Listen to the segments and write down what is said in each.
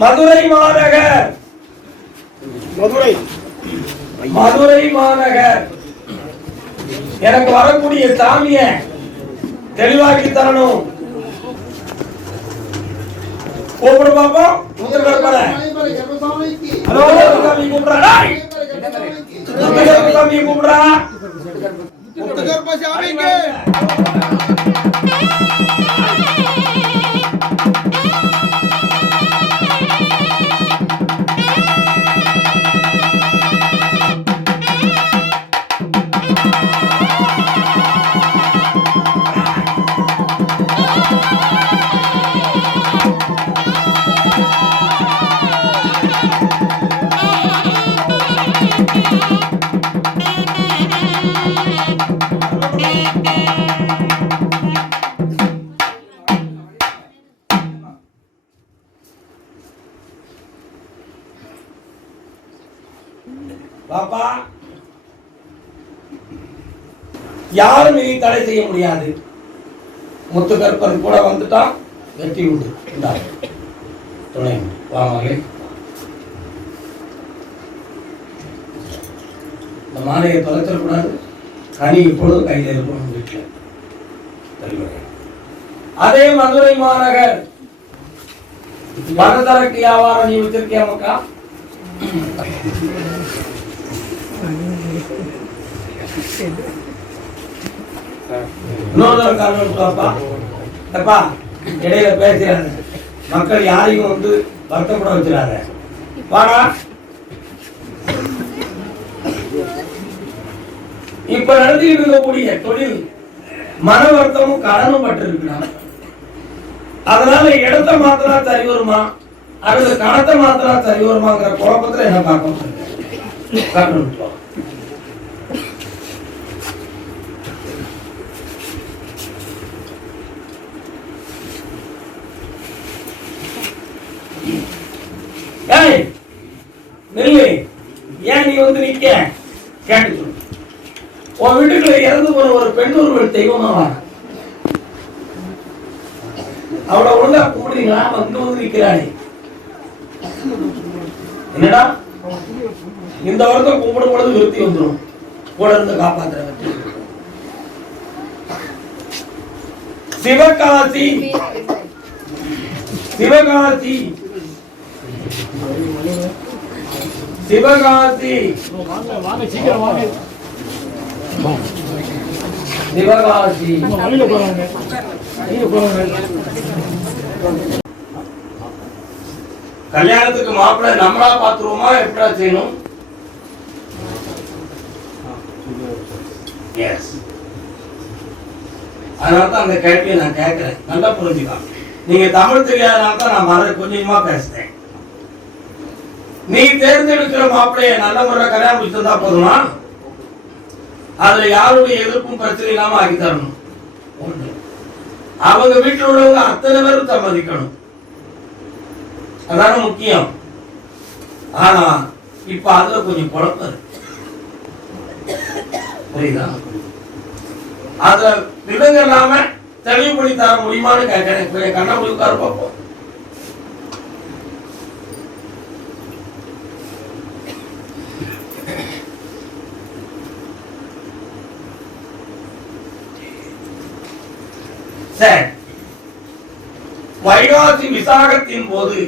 மதுரை மாநகர். மதுரை. மதுரை மாநகர். எனக்கு வரக்கூடிய சாமிய தெளிவாக்கி தரணும். கூப்பிடு பாப்போம் முதல் கற்பனை ஹலோ சாமி கூப்பிடுறா. சாமி கூப்பிடுறா. பாப்பா. யாரும் இனி தடை செய்ய முடியாது. முத்துக்கற்பன் கூட வந்துட்டான். வெற்றி உண்டு. இந்தாங்க. துணை. உண்டு. இந்த மாலையை தொலைச்சிடக்கூடாது கனி இப்பொழுது கையில் இருக்கணும் வீட்டில். அதே மதுரை மாநகர். பலதரக்கு வியாபாரம் நீ வச்சிருக்கியா மக்கா? இன்னொரு காரணம் அப்பா இடையில பேசுறாங்க மக்கள் யாரையும் வந்து வருத்தப்பட வச்சிடாத. வாடா. இப்ப நடத்திட்டு இருக்கக்கூடிய தொழில் மன வருத்தமும் கடனும் பட்டிருக்கிறான் அதனால இடத்த மாத்திரம் சரி வருமா? அல்லது கணத்தை மாத்திரா சரி வருமாங்கிற குழப்பத்துல என்ன பார்க்க ஏய் நில்லு. ஏன் நீ வந்து நிக்க? கேட்டு சொல்லு உன் வீட்டுக்குள்ள இறந்து போற ஒரு பெண் ஒருவர் தெய்வமா வா அவளை ஒழுங்கா கும்பிடுறீங்களா? வந்து வந்து நிக்கிறானே என்னடா? இந்த வருத்தம் கும்பிடும் பொழுது விருத்தி வந்துடும் கூட இருந்து காப்பாத்துறாங்க வெற்றி. சிவகாசி. சிவகாசி. சிவகாசி. சிவகாசி. கல்யாணத்துக்கு மாப்பிள்ள நம்மளா பாத்துருவோமா? எப்படா செய்யணும்? எஸ் அதனால தான் அந்த கேள்வியை நான் கேட்குறேன். நல்லா புரிஞ்சுக்கலாம் நீங்க தமிழ் தெரியாதனால தான் நான் மற கொஞ்சமா பேசுறேன். நீ தேர்ந்தெடுக்கிற மாப்பிள்ளைய நல்ல முறை கல்யாணம் முடிச்சிருந்தா போதுமா? அதுல யாருடைய எதிர்ப்பும் பிரச்சனை இல்லாம ஆக்கி தரணும் அவங்க வீட்டில் உள்ளவங்க அத்தனை பேரும் சம்மதிக்கணும். அதான முக்கியம். ஆனா இப்ப அதுல கொஞ்சம் குழப்பம் இருக்கு. புரியுதா? அத விலங்க இல்லாம தெளிவுபடி தர முடியுமான்னு கேட்கிறேன் கண்ண என் உட்கார பார்ப்போம். சரி. வைகாசி விசாகத்தின் போது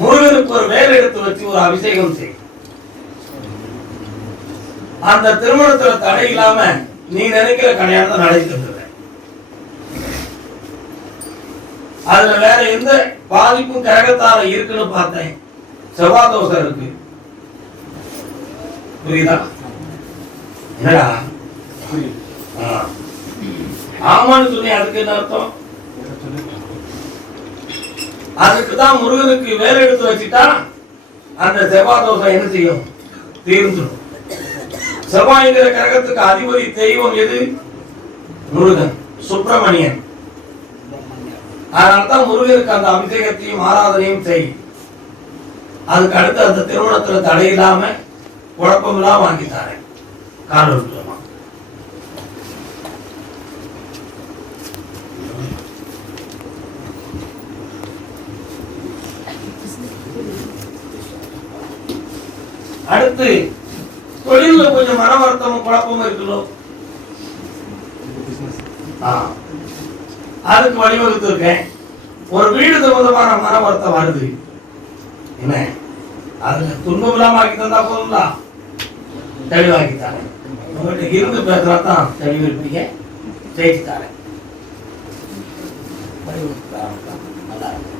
முருகனுக்கு ஒரு வேலை எடுத்து வச்சு ஒரு அபிஷேகம் செய். அந்த திருமணத்துல தடை இல்லாம நீ நினைக்கிற கல்யாணத்தை நடத்தி அதுல வேற எந்த பாதிப்பும் கிரகத்தால இருக்குன்னு பார்த்தேன். செவ்வாய் தோசை இருக்கு. புரியுதா? என்னடா. ஆமான்னு சொன்னி அதுக்கு என்ன அர்த்தம்? அதுக்கு தான் முருகனுக்கு வேலை எடுத்து வச்சுட்டா அந்த செவ்வாய் தோஷம் என்ன செய்யும்? தீர்ந்துடும். செவ்வாய்ங்கிற கிரகத்துக்கு அதிபதி தெய்வம் எது? முருகன் சுப்பிரமணியன். அதனால தான் முருகனுக்கு அந்த அபிஷேகத்தையும் ஆராதனையும் செய். அதுக்கு அடுத்து அந்த திருமணத்துல தடை இல்லாம குழப்பம் இல்லாம வாங்கி தரேன். அடுத்து தொழில கொஞ்சம் மன வருத்தமும் குழப்பமும் இருக்குல்லோ அதுக்கு வழிவகுத்து இருக்கேன் ஒரு வீடு சம்பந்தமான மன வருத்தம் வருது. என்ன? அதுல துன்பம் இல்லாம ஆக்கி தந்தா போதுங்களா தெளிவாக்கி தரேன் உங்கள்கிட்ட இருந்து பேசுறா தான் தெளிவு இருப்பீங்க. ஜெயிச்சு தரேன் நல்லா இருக்கும்